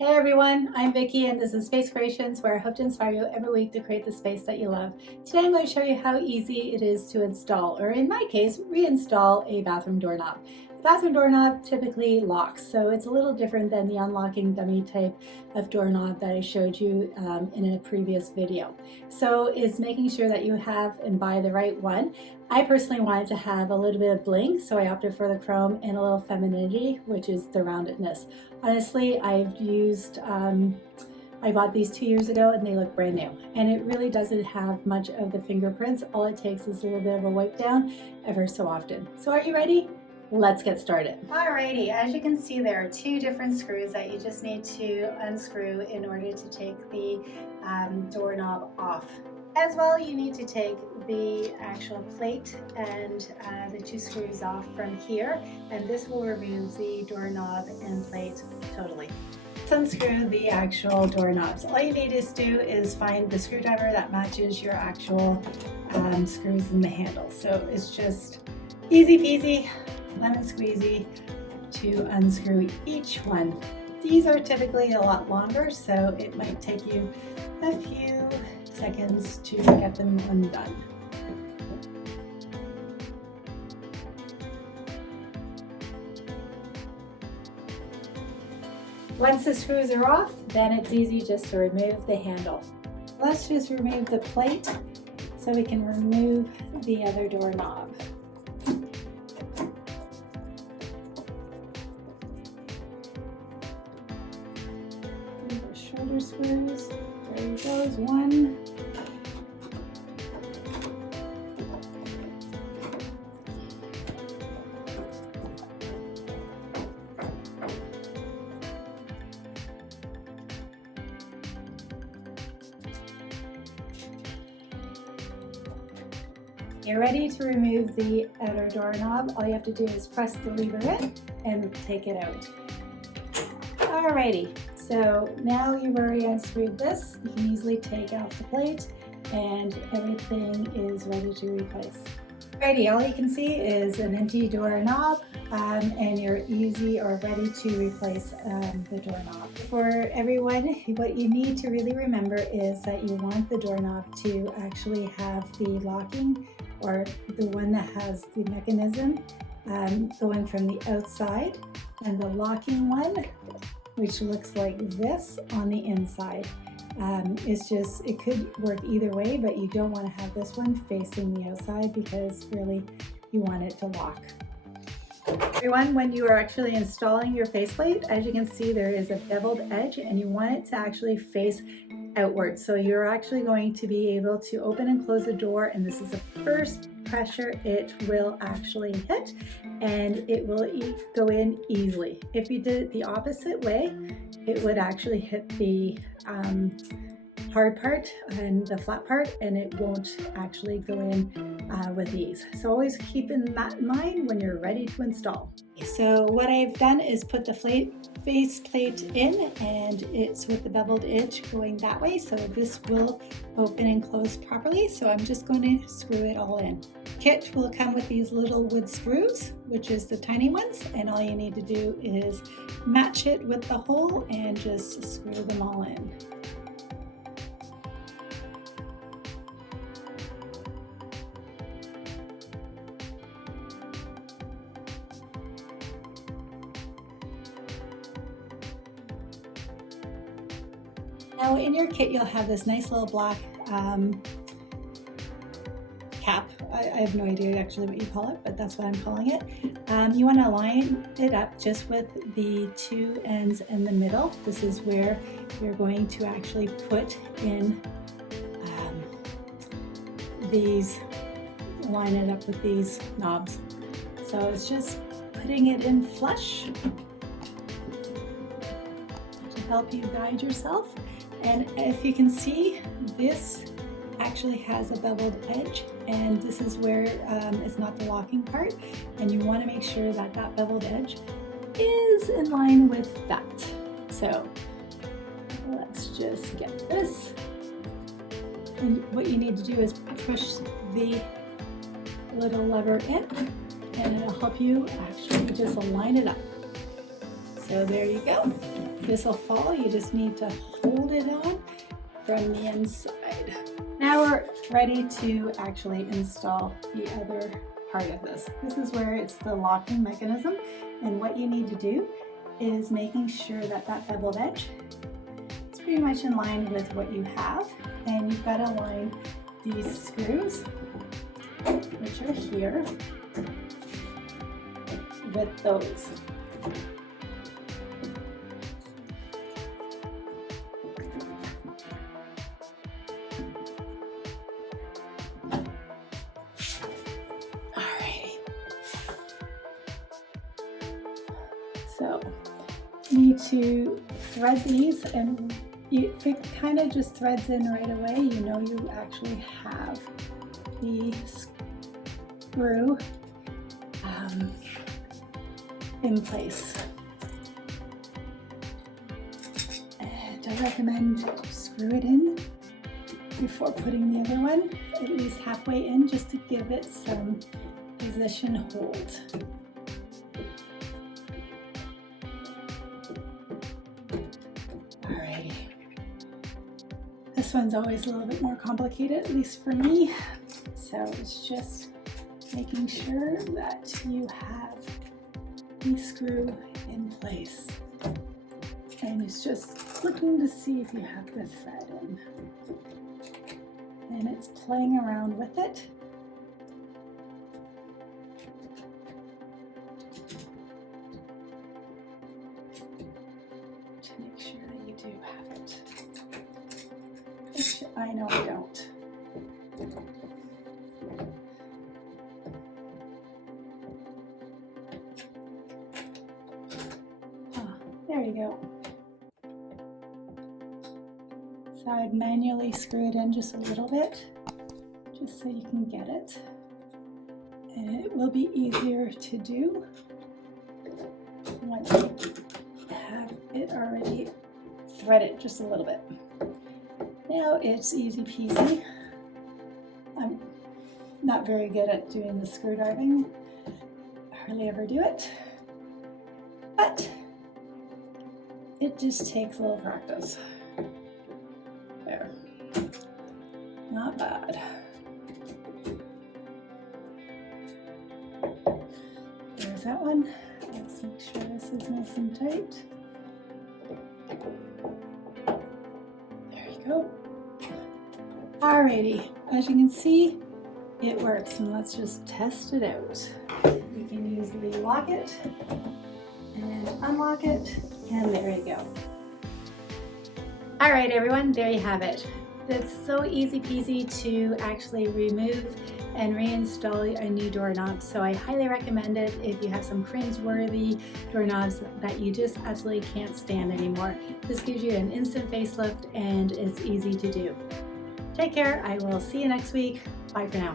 Hey everyone, I'm Vicki and this is Space Creations, where I hope to inspire you every week to create the space that you love. Today I'm going to show you how easy it is to install, or in my case, reinstall a bathroom doorknob. The bathroom doorknob typically locks, so it's a little different than the unlocking dummy type of doorknob that I showed you in a previous video. So it's making sure that you have and buy the right one. I personally wanted to have a little bit of bling, so I opted for the chrome and a little femininity, which is the roundedness. Honestly, I bought these 2 years ago and they look brand new. And it really doesn't have much of the fingerprints. All it takes is a little bit of a wipe down ever so often. So are you ready? Let's get started. Alrighty, as you can see, there are two different screws that you just need to unscrew in order to take the doorknob off. As well, you need to take the actual plate and the two screws off from here, and this will remove the doorknob and plate totally. Let's unscrew the actual doorknobs. All you need to do is find the screwdriver that matches your actual screws in the handle. So it's just easy peasy, lemon squeezy to unscrew each one. These are typically a lot longer, so it might take you a few seconds to get them undone. Once the screws are off, then it's easy just to remove the handle. Let's just remove the plate so we can remove the other doorknob. The shoulder screws. There goes one. You're ready to remove the outer doorknob. All you have to do is press the lever in and take it out. Alrighty, so now you've already unscrewed this, you can easily take off the plate and everything is ready to replace. Alrighty, all you can see is an empty doorknob and you're easy or ready to replace the doorknob. For everyone, what you need to really remember is that you want the doorknob to actually have the locking, or the one that has the mechanism going from the outside, and the locking one, which looks like this, on the inside. It could work either way, but you don't want to have this one facing the outside because really you want it to lock. Everyone, when you are actually installing your faceplate, as you can see, there is a beveled edge and you want it to actually face outward. So you're actually going to be able to open and close the door, and this is the first pressure it will actually hit, and it will go in easily. If you did it the opposite way, it would actually hit the hard part and the flat part, and it won't actually go in with ease. So always keep that in mind when you're ready to install. So what I've done is put the face plate in, and it's with the beveled edge going that way, so this will open and close properly. So I'm just going to screw it all in. Kit will come with these little wood screws, which is the tiny ones, and all you need to do is match it with the hole and just screw them all in. Now in your kit, you'll have this nice little black cap. I have no idea actually what you call it, but that's what I'm calling it. You want to line it up just with the two ends in the middle. This is where you're going to actually put in line it up with these knobs. So it's just putting it in flush to help you guide yourself. And if you can see, this actually has a beveled edge, and this is where it's not the locking part, and you want to make sure that that beveled edge is in line with that. So let's just get this, and what you need to do is push the little lever in, and it'll help you actually just line it up. So there you go. this will fall. You just need to hold it on from the inside. Now we're ready to actually install the other part of this. This is where it's the locking mechanism, and what you need to do is making sure that that beveled edge is pretty much in line with what you have, and you've got to line these screws, which are here, with those. So you need to thread these, and if it kind of just threads in right away, you know you actually have the screw in place. And I recommend screw it in before putting the other one, at least halfway in, just to give it some position hold. Alrighty. This one's always a little bit more complicated, at least for me. So it's just making sure that you have the screw in place. And it's just looking to see if you have the thread in. And it's playing around with it. To make sure that you do have it. Which I know I don't. There you go. So I'd manually screw it in just a little bit, just so you can get it. And it will be easier to do once you have it already threaded just a little bit. Now it's easy peasy. I'm not very good at doing the screwdriving. I hardly ever do it. But it just takes a little practice. There. Not bad. There's that one. Let's make sure this is nice and tight. There you go. Alrighty, as you can see, it works, and let's just test it out. You can easily lock it and unlock it, and there you go. All right, everyone, there you have it. It's so easy peasy to actually remove and reinstall a new doorknob. So I highly recommend it if you have some cringe-worthy doorknobs that you just absolutely can't stand anymore. This gives you an instant facelift, and it's easy to do. Take care. I will see you next week. Bye for now.